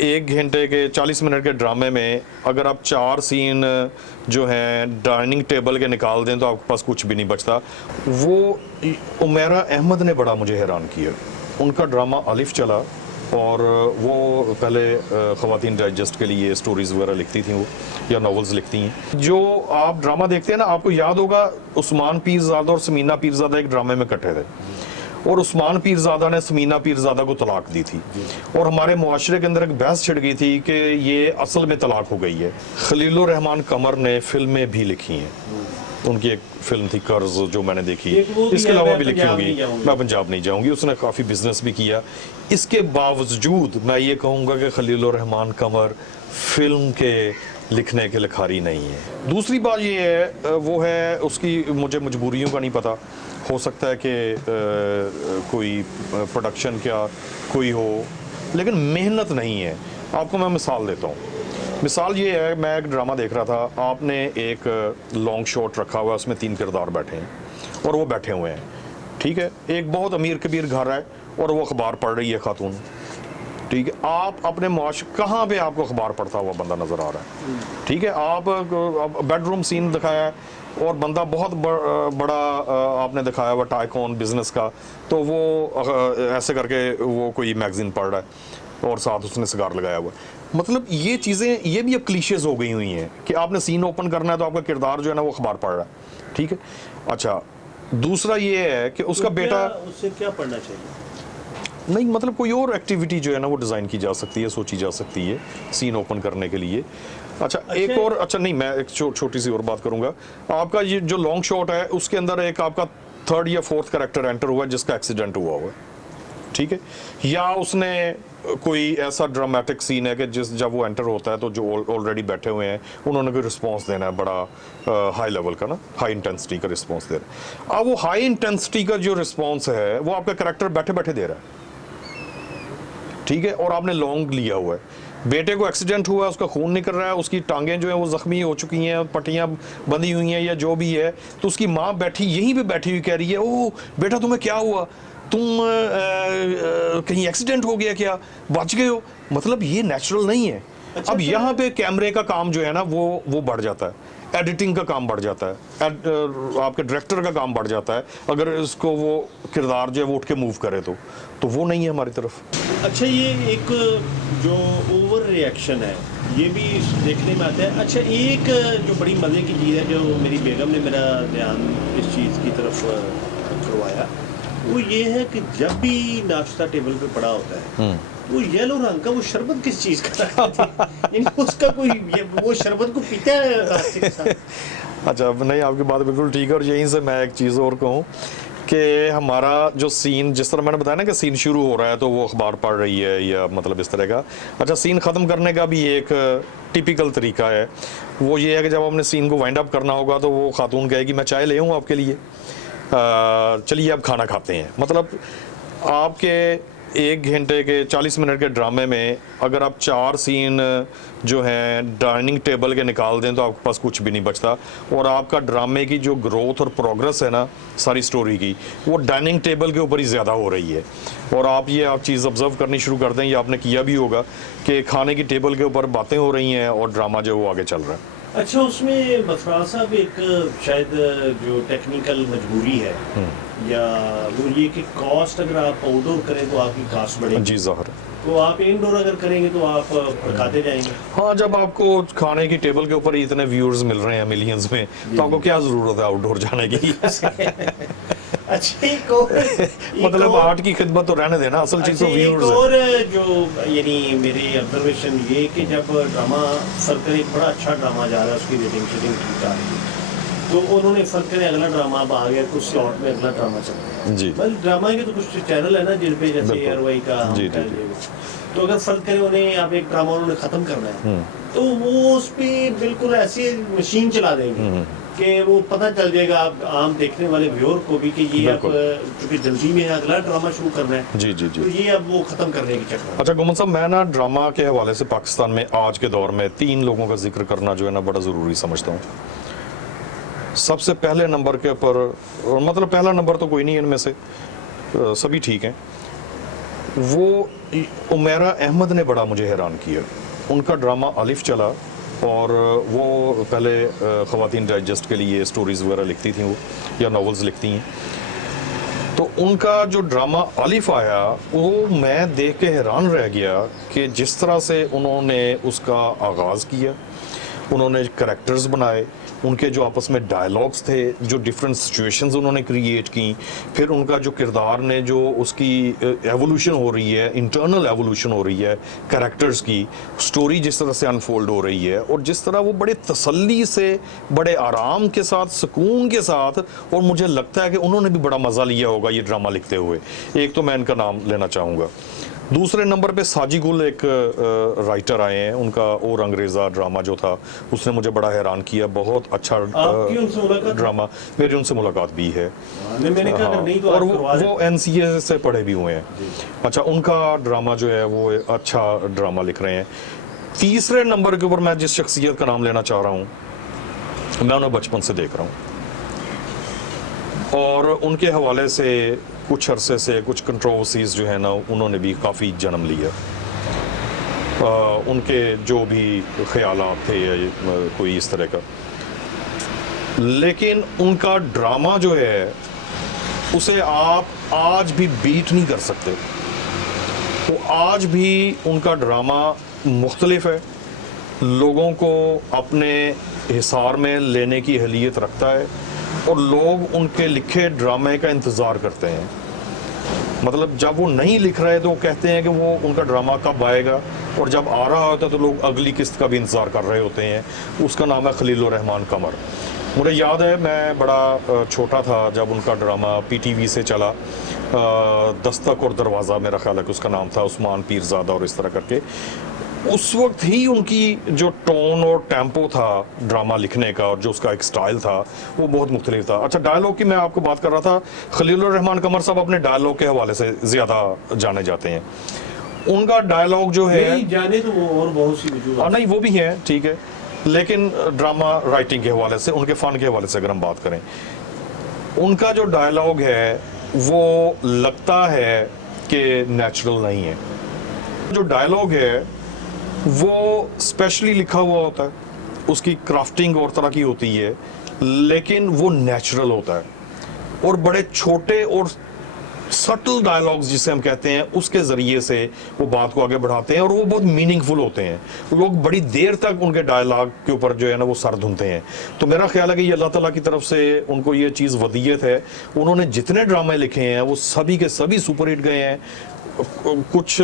1 घंटे के 40 मिनट के ड्रामे में अगर आप 4 सीन जो हैं डाइनिंग टेबल के निकाल दें तो आपके पास कुछ भी नहीं बचता। वो उमेरा अहमद ने बड़ा मुझे हैरान किया। उनका ड्रामा अलिफ चला और वो पहले ख़वातीन डाइजेस्ट के लिए स्टोरीज़ वगैरह लिखती थी वो, या नॉवेल्स लिखती हैं। जो आप ड्रामा देखते हैं ना, आपको याद होगा उस्मान पीरज़ादा और समीना पीरज़ादा एक ड्रामे में इकट्ठे थे और उस्मान पीरज़ादा ने समीना पीरज़ादा को तलाक दी थी और हमारे मुआशरे के अंदर एक बहस छिड़ गई थी कि ये असल में तलाक हो गई है। खलीलुर रहमान कमर ने फिल्में भी लिखी हैं, उनकी एक फिल्म थी कर्ज जो मैंने देखी, इसके अलावा भी लिखी होंगी, मैं पंजाब नहीं जाऊंगी। उसने काफ़ी बिजनेस भी किया। इसके बावजूद मैं ये कहूँगा कि खलीलुर रहमान कमर फिल्म के लिखने के लिखारी नहीं है। दूसरी बात ये है, वो है उसकी मुझे मजबूरियों का नहीं पता, हो सकता है कि कोई प्रोडक्शन क्या कोई हो, लेकिन मेहनत नहीं है। आपको मैं मिसाल देता हूँ। मिसाल ये है, मैं एक ड्रामा देख रहा था, आपने एक लॉन्ग शॉट रखा हुआ है, उसमें 3 किरदार बैठे हैं और वो बैठे हुए हैं, ठीक है। एक बहुत अमीर कबीर घर है और वो अखबार पढ़ रही है खातून, ठीक है। आप अपने मुआश कहाँ पे आपको अखबार पढ़ता हुआ बंदा नज़र आ रहा है, ठीक है। आप बेडरूम सीन दिखाया है और बंदा बहुत बड़ा आपने दिखाया हुआ टाइकॉन बिजनेस का, तो वो ऐसे करके वो कोई मैगजीन पढ़ रहा है और साथ उसने सिगार लगाया हुआ है। मतलब ये चीज़ें ये भी अब क्लीशेज हो गई हुई हैं कि आपने सीन ओपन करना है तो आपका किरदार जो है ना वो अखबार पढ़ रहा है, ठीक है। अच्छा, दूसरा ये है कि उसका बेटा, उससे क्या पढ़ना चाहिए? नहीं मतलब कोई और एक्टिविटी जो है ना वो डिज़ाइन की जा सकती है, सोची जा सकती है सीन ओपन करने के लिए। अच्छा एक और, अच्छा नहीं, मैं एक छोटी सी और बात करूंगा। आपका ये जो लॉन्ग शॉट है उसके अंदर एक आपका 3rd या 4th कैरेक्टर एंटर हुआ है जिसका एक्सीडेंट हुआ है, ठीक है। या उसने कोई ऐसा ड्रामेटिक सीन है कि जब वो एंटर होता है तो जो ऑलरेडी बैठे हुए हैं उन्होंने कोई रिस्पॉन्स देना है, बड़ा हाई लेवल का ना, हाई इंटेंसिटी का रिस्पॉन्स देना है। अब वो हाई इंटेंसिटी का जो रिस्पॉन्स है वो आपका कैरेक्टर बैठे बैठे दे रहा है, ठीक है, और आपने लॉन्ग लिया हुआ है। बेटे को एक्सीडेंट हुआ है, उसका खून निकल रहा है, उसकी टांगें जो हैं वो ज़ख्मी हो चुकी हैं, पट्टियाँ बंधी हुई हैं या जो भी है, तो उसकी माँ बैठी यहीं पे बैठी हुई कह रही है, ओह बेटा तुम्हें क्या हुआ, तुम कहीं एक्सीडेंट हो गया क्या, बच गए हो। मतलब ये नेचुरल नहीं है। अच्छा, अब यहाँ पे कैमरे का काम जो है ना वो बढ़ जाता है, एडिटिंग का काम बढ़ जाता है, आपके डायरेक्टर का काम बढ़ जाता है। अगर इसको वो किरदार जो है वो उठ के मूव करे तो वो नहीं है हमारी तरफ। अच्छा, ये एक जो ओवर रिएक्शन है ये भी देखने में आता है। अच्छा, एक जो बड़ी मज़े की चीज़ है जो मेरी बेगम ने मेरा ध्यान इस चीज़ की तरफ करवाया, वो ये है कि जब भी नाश्ता टेबल पे पड़ा होता है वो येलो रंग का वो शरबत किस चीज़ का यानी उसका कोई वो शरबत को पीता है नाश्ते के साथ। अच्छा नहीं, आपकी बात बिल्कुल ठीक है। और यहीं से मैं एक चीज़ और कहूँ कि हमारा जो सीन, जिस तरह मैंने बताया ना कि सीन शुरू हो रहा है तो वो अखबार पढ़ रही है या मतलब इस तरह का। अच्छा, सीन ख़त्म करने का भी एक टिपिकल तरीका है, वो ये है कि जब हमने सीन को वाइंड अप करना होगा तो वो खातून कहेगी मैं चाय ले आऊँ आपके लिए, चलिए अब खाना खाते हैं। मतलब आपके 1 घंटे के 40 मिनट के ड्रामे में अगर आप 4 सीन जो हैं डाइनिंग टेबल के निकाल दें तो आपके पास कुछ भी नहीं बचता। और आपका ड्रामे की जो ग्रोथ और प्रोग्रेस है ना सारी स्टोरी की, वो डाइनिंग टेबल के ऊपर ही ज़्यादा हो रही है। और आप चीज़ ऑब्जर्व करनी शुरू कर दें, या आपने किया भी होगा कि खाने की टेबल के ऊपर बातें हो रही हैं और ड्रामा जो है वो आगे चल रहा है। अच्छा, उसमें मसराज साहब एक शायद जो टेक्निकल मजबूरी है या वो ये कि कॉस्ट अगर आप आउटडोर करें तो आपकी कॉस्ट बढ़ेगी। जी ज़ाहिर, तो आप इनडोर अगर करेंगे तो आप भड़काते जाएंगे। हाँ, जब आपको खाने की टेबल के ऊपर ही इतने व्यूअर्स मिल रहे हैं मिलियंस में, तो आपको क्या ज़रूरत है आउटडोर जाने की। अच्छा, एक और मतलब आर्ट की खिदमत तो रहने देना, असल चीज़ तो व्यूअर्स है। और जो यानी मेरी ऑब्जर्वेशन ये कि जब ड्रामा सर्कल एक बड़ा अच्छा ड्रामा जा रहा है, उसकी रेटिंग ठीक आ रही है, तो उन्होंने फर्क करें अगला ड्रामा अब आ गया, कुछ स्लॉट में अगला ड्रामा चल रहा है जी। मतलब ड्रामा के तो कुछ चैनल है ना जिन पे जैसे एयरवाई का जी, तो अगर फर्क करें उन्हें आप एक ड्रामा उन्होंने ख़त्म करना है तो वो उस पर बिल्कुल ऐसी मशीन चला देंगे कि वो पता चल जाएगा आप आम देखने वाले व्यूअर को भी कि ये अब चूंकि जल्दी में अगला ड्रामा शुरू करना है जी जी जी, तो ये अब वो ख़त्म करने की चक्कर। अच्छा गुमन साहब, मैं ना ड्रामा के हवाले से पाकिस्तान में आज के दौर में 3 लोगों का जिक्र करना जो है ना बड़ा ज़रूरी समझता हूँ। सबसे पहले नंबर के ऊपर, मतलब पहला नंबर तो कोई नहीं इनमें से, सभी ठीक हैं, वो उमेरा अहमद ने बड़ा मुझे हैरान किया। उनका ड्रामा अलिफ चला और वो पहले ख़वातीन डाइजेस्ट के लिए स्टोरीज़ वगैरह लिखती थी वो, या नॉवेल्स लिखती हैं। तो उनका जो ड्रामा अलिफ आया वो मैं देख के हैरान रह गया कि जिस तरह से उन्होंने उसका आगाज़ किया, उन्होंने करैक्टर्स बनाए, उनके जो आपस में डायलॉग्स थे, जो डिफरेंट सिचुएशंस उन्होंने क्रिएट की, फिर उनका जो किरदार ने जो उसकी एवोल्यूशन हो रही है, इंटरनल एवोल्यूशन हो रही है करैक्टर्स की, स्टोरी जिस तरह से अनफोल्ड हो रही है और जिस तरह वो बड़े तसल्ली से, बड़े आराम के साथ, सुकून के साथ, और मुझे लगता है कि उन्होंने भी बड़ा मज़ा लिया होगा ये ड्रामा लिखते हुए। एक तो मैं इनका नाम लेना चाहूँगा। दूसरे नंबर पे साजी गुल एक राइटर आए हैं, उनका और अंग्रेज़ा ड्रामा जो था उसने मुझे बड़ा हैरान किया। बहुत अच्छा आपकी उनसे मुलाकात? ड्रामा, मेरी उनसे मुलाकात भी है। मैंने कहा अगर नहीं तो और आप करवा दें। वो NCA से पढ़े भी हुए हैं। अच्छा, उनका ड्रामा जो है वो अच्छा ड्रामा लिख रहे हैं। तीसरे नंबर के ऊपर मैं जिस शख्सियत का नाम लेना चाह रहा हूँ, मैं उन्हें बचपन से देख रहा हूँ और उनके हवाले से कुछ अरसे से कुछ कंट्रोवर्सीज जो है ना उन्होंने भी काफ़ी जन्म लिया। उनके जो भी ख्यालात थे या कोई इस तरह का, लेकिन उनका ड्रामा जो है उसे आप आज भी बीट नहीं कर सकते। तो आज भी उनका ड्रामा मुख्तलिफ है, लोगों को अपने हिसार में लेने की अहलियत रखता है और लोग उनके लिखे ड्रामे का इंतज़ार करते हैं। मतलब जब वो नहीं लिख रहे तो वो कहते हैं कि वो उनका ड्रामा कब आएगा, और जब आ रहा होता है तो लोग अगली किस्त का भी इंतज़ार कर रहे होते हैं। उसका नाम है खलीलुर रहमान कमर। मुझे याद है मैं बड़ा छोटा था जब उनका ड्रामा PTV से चला, दस्तक और दरवाज़ा मेरा ख्याल है कि उसका नाम था, उस्मान पीरज़ादा और इस तरह करके। उस वक्त ही उनकी जो टोन और टेम्पो था ड्रामा लिखने का और जो उसका एक स्टाइल था वो बहुत मुख्तलिफ था। अच्छा, डायलॉग की मैं आपको बात कर रहा था, खलीलुर रहमान कमर साहब अपने डायलॉग के हवाले से ज़्यादा जाने जाते हैं। उनका डायलॉग जो है, नहीं जाने तो वो और बहुत सी वजूहत। नहीं वो भी है, ठीक है, लेकिन ड्रामा राइटिंग के हवाले से, उनके फ़न के हवाले से अगर हम बात करें, उनका जो डायलॉग है वो लगता है कि नेचुरल नहीं है। जो डायलॉग है वो स्पेशली लिखा हुआ होता है, उसकी क्राफ्टिंग और तरह की होती है, लेकिन वो नेचुरल होता है और बड़े छोटे और सटल डायलॉग्स जिसे हम कहते हैं उसके ज़रिए से वो बात को आगे बढ़ाते हैं और वो बहुत मीनिंगफुल होते हैं। लोग बड़ी देर तक उनके डायलॉग के ऊपर जो है ना वो सर धुनते हैं। तो मेरा ख्याल है कि ये अल्लाह ताला की तरफ से उनको ये चीज़ वदीयत है। उन्होंने जितने ड्रामे लिखे हैं वो सभी के सभी सुपरहिट गए हैं। कुछ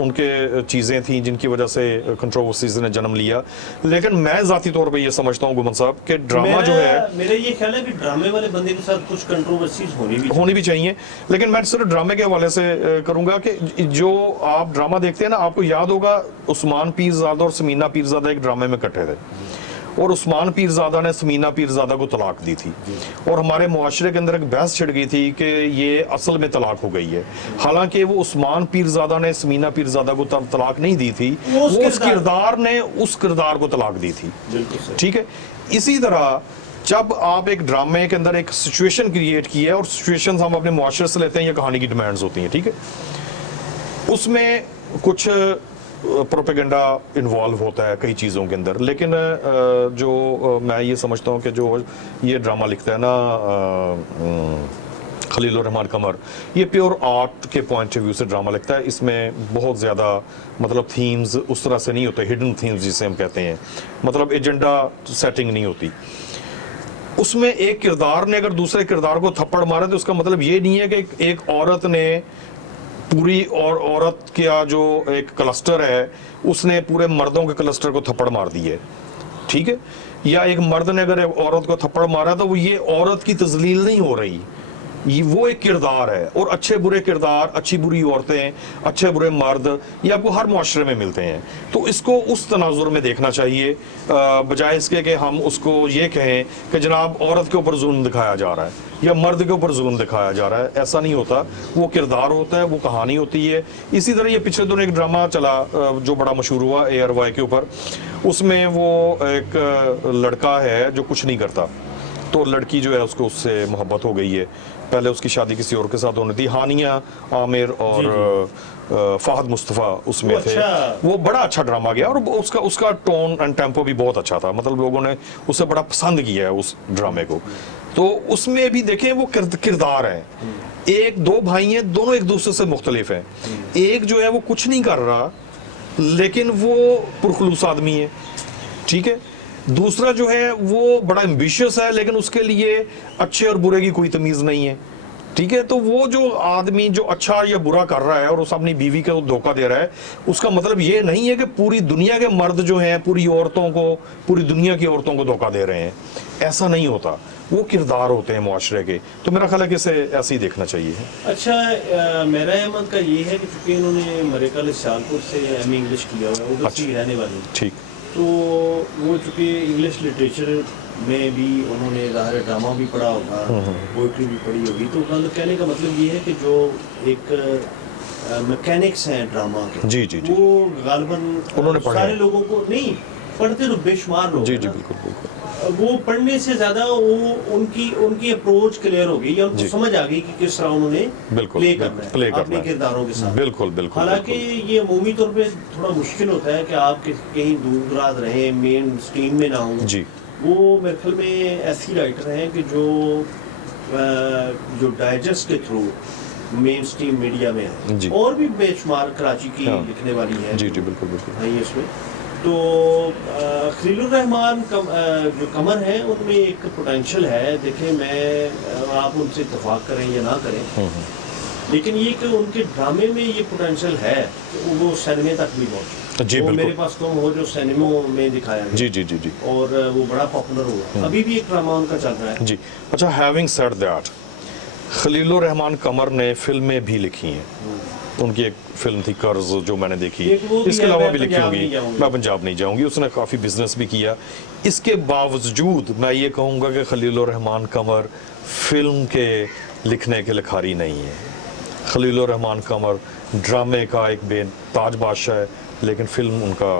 उनके चीज़ें थी जिनकी वजह से कंट्रोवर्सीज ने जन्म लिया, लेकिन मैं ज़ाती तौर पे ये समझता हूँ गुमन साहब कि ड्रामा जो है, मेरा ये ख्याल है कि ड्रामे वाले बंदे के साथ कुछ कंट्रोवर्सीज होनी भी चाहिए। लेकिन मैं सिर्फ ड्रामे के हवाले से करूँगा कि जो आप ड्रामा देखते हैं ना, आपको याद होगा उस्मान पीरज़ादा और समीना पीरज़ादा एक ड्रामे में इकट्ठे थे और उस्मान पीरज़ादा ने समीना पीरज़ादा को तलाक दी थी और हमारे मुआशरे के अंदर एक बहस छिड़ गई थी कि ये असल में तलाक हो गई है। हालांकि वो उस्मान पीरज़ादा ने समीना पीरज़ादा को तलाक नहीं दी थी, वो उस किरदार ने उस किरदार को तलाक दी थी। ठीक है, इसी तरह जब आप एक ड्रामे के अंदर एक सिचुएशन क्रिएट की है, और सिचुएशन हम अपने मुआशरे से लेते हैं या कहानी की डिमांड्स होती हैं, ठीक है, उसमें कुछ प्रोपेगेंडा इन्वॉल्व होता है कई चीज़ों के अंदर, लेकिन जो मैं ये समझता हूँ कि जो ये ड्रामा लिखता है ना खलीलुर रहमान कमर, ये प्योर आर्ट के पॉइंट ऑफ व्यू से ड्रामा लिखता है। इसमें बहुत ज़्यादा मतलब थीम्स उस तरह से नहीं होते, हिडन थीम्स जिसे हम कहते हैं, मतलब एजेंडा सेटिंग नहीं होती। उसमें एक किरदार ने अगर दूसरे किरदार को थप्पड़ मारा तो उसका मतलब ये नहीं है कि एक औरत ने पूरी और औरत का जो एक क्लस्टर है उसने पूरे मर्दों के क्लस्टर को थप्पड़ मार दी है, ठीक है, या एक मर्द ने अगर एक औरत को थप्पड़ मारा तो वो ये औरत की तजलील नहीं हो रही, ये वो एक किरदार है। और अच्छे बुरे किरदार, अच्छी बुरी औरतें, अच्छे बुरे मर्द, ये आपको हर मुआशरे में मिलते हैं। तो इसको उस तनाजुर में देखना चाहिए, बजाय इसके कि हम उसको ये कहें कि जनाब औरत के ऊपर जुल्म दिखाया जा रहा है या मर्द के ऊपर जुल्म दिखाया जा रहा है। ऐसा नहीं होता, वो किरदार होता है, वो कहानी होती है। इसी तरह ये पिछले दिनों एक ड्रामा चला जो बड़ा मशहूर हुआ ARY के ऊपर, उसमें वो एक लड़का है जो कुछ नहीं करता, तो लड़की जो है उसको उससे मोहब्बत हो गई है, पहले उसकी शादी किसी और के साथ होनी थी, हानिया आमिर और फहद मुस्तफ़ा उसमें थे। अच्छा। वो बड़ा अच्छा ड्रामा गया और उसका उसका टोन एंड टेम्पो भी बहुत अच्छा था, मतलब लोगों ने उसे बड़ा पसंद किया है उस ड्रामे को। तो उसमें भी देखें वो किरदार है, एक दो भाई हैं, दोनों एक दूसरे से मुख्तलिफ हैं। एक जो है वो कुछ नहीं कर रहा लेकिन वो पुरखलूस आदमी है, ठीक है। दूसरा जो है वो बड़ा एम्बिशियस है लेकिन उसके लिए अच्छे और बुरे की कोई तमीज़ नहीं है, ठीक है। तो वो जो आदमी जो अच्छा या बुरा कर रहा है और उस अपनी बीवी को धोखा दे रहा है, उसका मतलब ये नहीं है कि पूरी दुनिया के मर्द जो हैं पूरी औरतों को, पूरी दुनिया की औरतों को धोखा दे रहे हैं, ऐसा नहीं होता। वो किरदार होते हैं मुआशरे के। तो मेरा ख्याल है कि इसे ऐसे ही देखना चाहिए। अच्छा, मेरा अहमद का ये है कि चूंकि इन्होंने मरेकल सियालकोट से एमए इंग्लिश किया हुआ है, उधर से ही रहने वाली, ठीक। तो वो चूंकि इंग्लिश लिटरेचर में भी उन्होंने ज़ाहिर ड्रामा भी पढ़ा होगा, पोइट्री भी पढ़ी होगी, तो उनका कहने का मतलब ये है कि जो एक मैकेनिक्स हैं ड्रामा के, जी जी जी, वो गालिबन उन्होंने पढ़े सारे हैं। लोगों को नहीं पढ़ते तो बेशुमार लोग जी हैं जी ना। बिल्कुल बिल्कुल। वो पढ़ने से ज्यादा वो उनकी अप्रोच क्लियर हो गई या उनको जी। समझ आ गई कि किस तरह उन्होंने बिल्कुल, प्ले बिल्कुल, करना है प्ले करना अपने है। किरदारों के साथ। बिल्कुल बिल्कुल। हालांकि बिल्कुल। ये अमूमी तौर पे थोड़ा मुश्किल होता है कि आप कहीं दूर दराज रहे, मेन स्ट्रीम में ना हो। जी वो मेरे ख्याल में ऐसी राइटर हैं कि जो डाइजेस्ट के थ्रू मेन स्ट्रीम मीडिया में है, जी। और भी बेशुमार कराची की हाँ। लिखने वाली है जी जी बिल्कुल बिल्कुल। है इसमें। तो खलीलुर रहमान जो कमर है उनमें एक पोटेंशियल है। देखिए, मैं आप उनसे इत्तेफाक करें या ना करें, लेकिन ये कि उनके ड्रामे में ये पोटेंशियल है कि वो सिनेमे तक भी पहुंचे। जी वो बिल्कुल। मेरे पास तुम हो जो सिनेमों में दिखाया गया, जी जी जी जी और वो बड़ा पॉपुलर हुआ। अभी भी एक ड्रामा उनका चल रहा है। जी। अच्छा, having said that, Khalilur Rahman Qamar ने फिल्में भी लिखी हैं। उनकी एक फिल्म थी कर्ज जो मैंने देखी, एक वो भी इसके है, अलावा मैं भी लिखी पंजाब होगी। नहीं जाऊंगी। मैं पंजाब नहीं जाऊंगी। उसने काफ़ी बिजनेस भी किया। इसके बावजूद मैं ये कहूँगा कि खलीलुर रहमान कमर फिल्म के लिखने के लिखारी नहीं है। खलीलुर रहमान कमर ड्रामे का एक बेताज बादशाह है, लेकिन फिल्म उनका,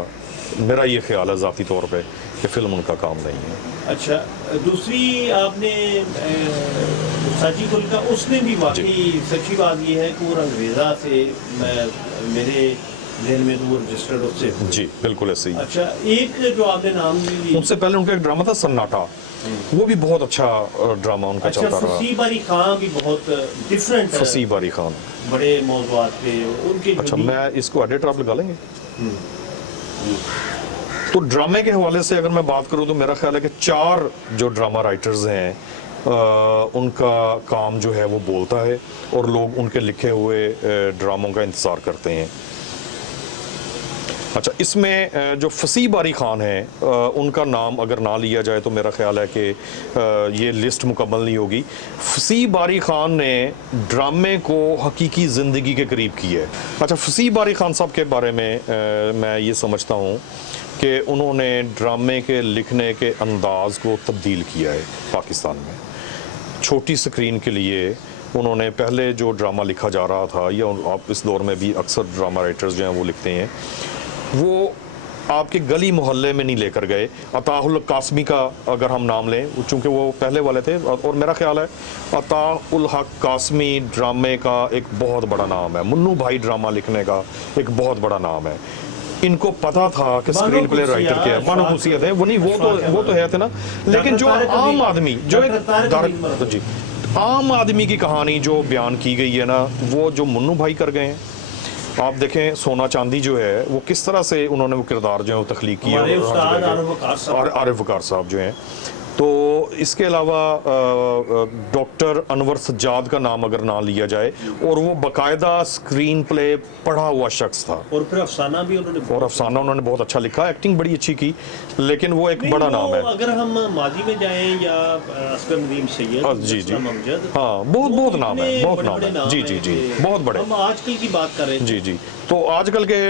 मेरा ये ख्याल है ज़ाती तौर पे कि फिल्म उनका काम नहीं है। अच्छा, दूसरी आपने साजी गुल का, उसने भी वाकई सच्ची बात ये है कि वो अंग्रेज़ा से मेरे जहन में तो वो रजिस्टर्ड उससे हो। जी बिल्कुल ऐसे ही। अच्छा, एक जो आपने नाम ली, उनसे पहले उनका एक ड्रामा था सन्नाटा, वो भी बहुत अच्छा ड्रामा उनका अच्छा, चलता रहा। फसी बारी खां भी बहुत डिफरेंट है, फसी बारी खान। बड़े मौज़ूआत पे उनके जो अच्छा, भी- मैं इसको एडिटर आप लगा लेंगे। तो ड्रामे के हवाले से अगर मैं बात करूं तो मेरा ख्याल है कि 4 जो ड्रामा राइटर्स हैं उनका काम जो है वो बोलता है और लोग उनके लिखे हुए ड्रामों का इंतज़ार करते हैं। अच्छा, इसमें जो फसी बारी खान है उनका नाम अगर ना लिया जाए तो मेरा ख्याल है कि ये लिस्ट मुकम्मल नहीं होगी। फसी बारी खान ने ड्रामे को हकीकी ज़िंदगी के करीब किया है। अच्छा, फसी बारी खान साहब के बारे में मैं ये समझता हूँ कि उन्होंने ड्रामे के लिखने के अंदाज़ को तब्दील किया है पाकिस्तान में। छोटी स्क्रीन के लिए उन्होंने पहले जो ड्रामा लिखा जा रहा था, या आप इस दौर में भी अक्सर ड्रामा राइटर्स जो हैं वो लिखते हैं, वो आपके गली मोहल्ले में नहीं लेकर गए। अताउल कासमी का अगर हम नाम लें, चूँकि वो पहले वाले थे, और मेरा ख्याल है अताउल हक कासमी ड्रामे का एक बहुत बड़ा नाम है। मुन्नू भाई ड्रामा लिखने का एक बहुत बड़ा नाम है। इनको पता था कि स्क्रीन प्ले राइटर क्या है, बानो खुशियत है, वो नहीं, वो तो है थे ना, लेकिन जो आम आदमी, जो एक जी आम आदमी की कहानी जो बयान की गई है ना, वो जो मुन्नू भाई कर गए हैं। आप देखें सोना चांदी जो है वो किस तरह से उन्होंने वो किरदार जो है वो तख्लीक किया, और आरिफ वकार साहब जो हैं। तो इसके अलावा डॉक्टर अनवर सज्जाद का नाम अगर ना लिया जाए, और वो बाकायदा स्क्रीन प्ले पढ़ा हुआ शख्स था, और फिर अफसाना भी उन्होंने बहुत अच्छा लिखा, एक्टिंग बड़ी अच्छी की, लेकिन वो एक बड़ा नाम है। अगर हम माजी में जाएं या असगर नदीम सैयद, जी जी, अमजद, हाँ, बहुत नाम है, बहुत नाम है। जी जी जी, बहुत बड़े। हम आजकल की बात कर रहे हैं। जी जी, तो आजकल के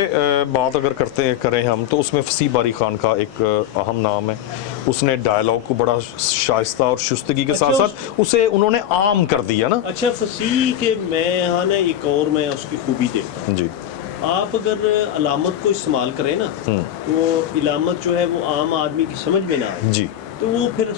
बात अगर करें हम, तो उसमें फसी बारी खान का एक अहम नाम है। उसने डायलॉग को बड़ा शाइस्ता और शुस्तगी के साथ साथ उसे उन्होंने आम कर दिया ना। अच्छा, फसी के मैं एक और मैं उसकी खूबी देखता हूँ जी, आप अगर अलामत को इस्तेमाल करें ना, तो इलामत जो है वो आम आदमी की समझ में ना आए, जी तो वो फिर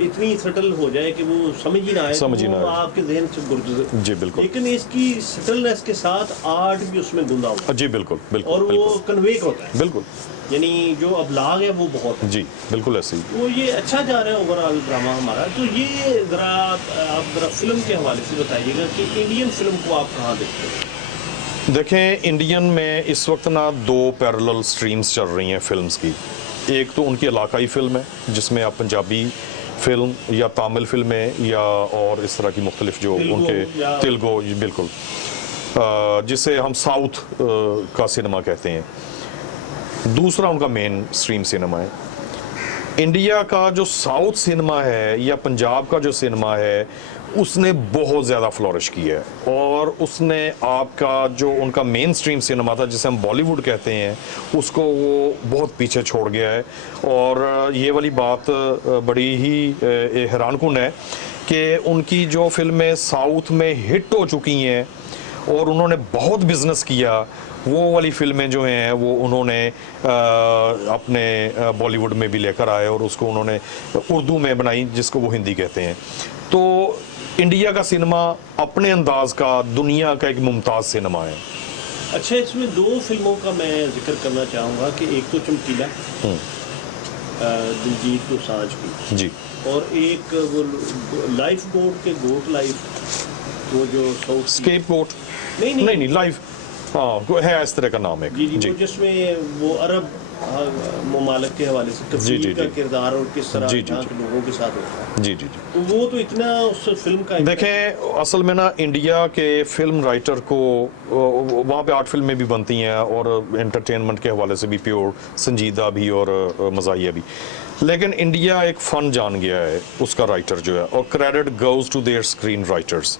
इतनी सटल हो जाए कि वो समझ ही ना आए, समझ ही ना वो आए। आपके जहन से गुजरे। जी बिल्कुल। लेकिन इसकी सटलनेस के साथ आर्ट भी उसमें गुंदा हुआ जी बिल्कुल बिल्कुल और वो बिल्कुल कन्वे होता है, बिल्कुल यानी जो अबलाग है वो बहुत है। जी बिल्कुल ऐसे ही। तो ये अच्छा जा रहा है ओवरऑल ड्रामा हमारा। तो ये ज़रा आप ज़रा फिल्म के हवाले से बताइएगा कि इंडियन फिल्म को आप कहाँ देखते हैं? देखें, इंडियन में इस वक्त ना दो पैरेलल स्ट्रीम्स चल रही हैं फिल्म्स की। एक तो उनकी इलाकाई फिल्म है जिसमें आप पंजाबी फिल्म या तामिल फिल्में या और इस तरह की मुख्तलिफ जो तेलुगु उनके या- तेलुगु बिल्कुल, जिसे हम साउथ का सिनेमा कहते हैं। दूसरा उनका मेन स्ट्रीम सिनेमा है। इंडिया का जो साउथ सिनेमा है या पंजाब का जो सिनेमा है उसने बहुत ज़्यादा फ्लोरिश किया है और उसने आपका जो उनका मेन स्ट्रीम सिनेमा था जिसे हम बॉलीवुड कहते हैं उसको वो बहुत पीछे छोड़ गया है। और ये वाली बात बड़ी ही हैरानकुन है कि उनकी जो फिल्में साउथ में हिट हो चुकी हैं और उन्होंने बहुत बिजनेस किया, वो वाली फिल्में जो हैं वो उन्होंने अपने बॉलीवुड में भी लेकर आए और उसको उन्होंने उर्दू में बनाई जिसको वो हिंदी कहते हैं। तो इंडिया का सिनेमा अपने अंदाज का दुनिया का एक मुमताज़ सिनेमा है। अच्छा, इसमें दो फिल्मों का मैं जिक्र करना चाहूँगा कि एक तो चमकीला दिलजीत दोसांझ की, जी और एक वो लाइफ बोट के गोट लाइफ, वो जो साउथ की- स्केप गोट नहीं नहीं नहीं लाइफ, हाँ वो है इस तरह का नाम है। जी जी, जी वो जिसमें वो अरब ममालिक के हवाले से जी, कफील जी, का जी। किरदार और किस तरह जी, जी, यहाँ जी। के लोगों के साथ होता है, जी जी जी। तो वो तो इतना उस फिल्म का देखें, असल में ना इंडिया के फिल्म राइटर को वहाँ पे आर्ट फिल्में भी बनती हैं और एंटरटेनमेंट के हवाले से भी प्योर संजीदा भी और मज़ाहिया भी, लेकिन इंडिया एक फ़न जान गया है उसका राइटर जो है, और credit goes to their screen writers.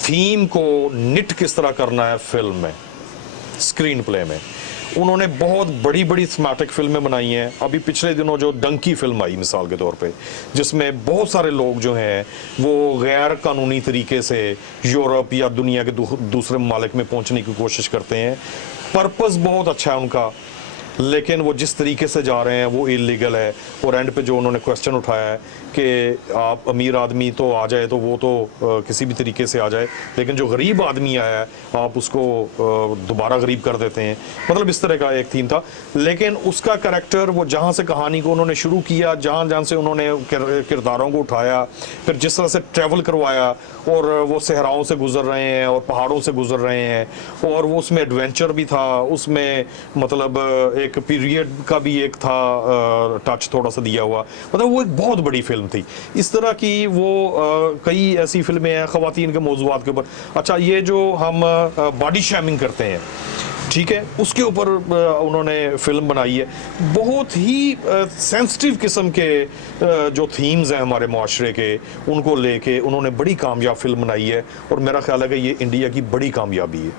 Theme को निट किस तरह करना है फिल्म में, स्क्रीन प्ले में, उन्होंने बहुत बड़ी बड़ी थीमेटिक फिल्में बनाई हैं। अभी पिछले दिनों जो डंकी फिल्म आई मिसाल के तौर पे, जिसमें बहुत सारे लोग जो हैं वो गैर कानूनी तरीके से यूरोप या दुनिया के दूसरे ममालिक में पहुंचने की कोशिश करते हैं। पर्पस बहुत अच्छा है उनका, लेकिन वो जिस तरीके से जा रहे हैं वो इलीगल है। और एंड पे जो उन्होंने क्वेश्चन उठाया है कि आप अमीर आदमी तो आ जाए तो वो तो किसी भी तरीके से आ जाए, लेकिन जो गरीब आदमी आया है आप उसको दोबारा गरीब कर देते हैं, मतलब इस तरह का एक थीम था। लेकिन उसका करैक्टर वो जहाँ से कहानी को उन्होंने शुरू किया, जहाँ जहाँ से उन्होंने किरदारों को उठाया, फिर जिस तरह से ट्रैवल करवाया और वो सहराओं से गुजर रहे हैं और पहाड़ों से गुजर रहे हैं और वो उसमें एडवेंचर भी था, उसमें मतलब एक पीरियड का भी एक था टच थोड़ा सा दिया हुआ, मतलब वो एक बहुत बड़ी फिल्म थी। इस तरह की वो कई ऐसी फिल्में हैं ख़वातीन के मौज़ूआत के ऊपर। अच्छा, ये जो हम बॉडी शैमिंग करते हैं, ठीक है, उसके ऊपर उन्होंने फिल्म बनाई है। बहुत ही सेंसिटिव किस्म के जो थीम्स हैं हमारे माशरे के, उनको लेके उन्होंने बड़ी कामयाब फिल्म बनाई है और मेरा ख्याल है कि ये इंडिया की बड़ी कामयाबी है।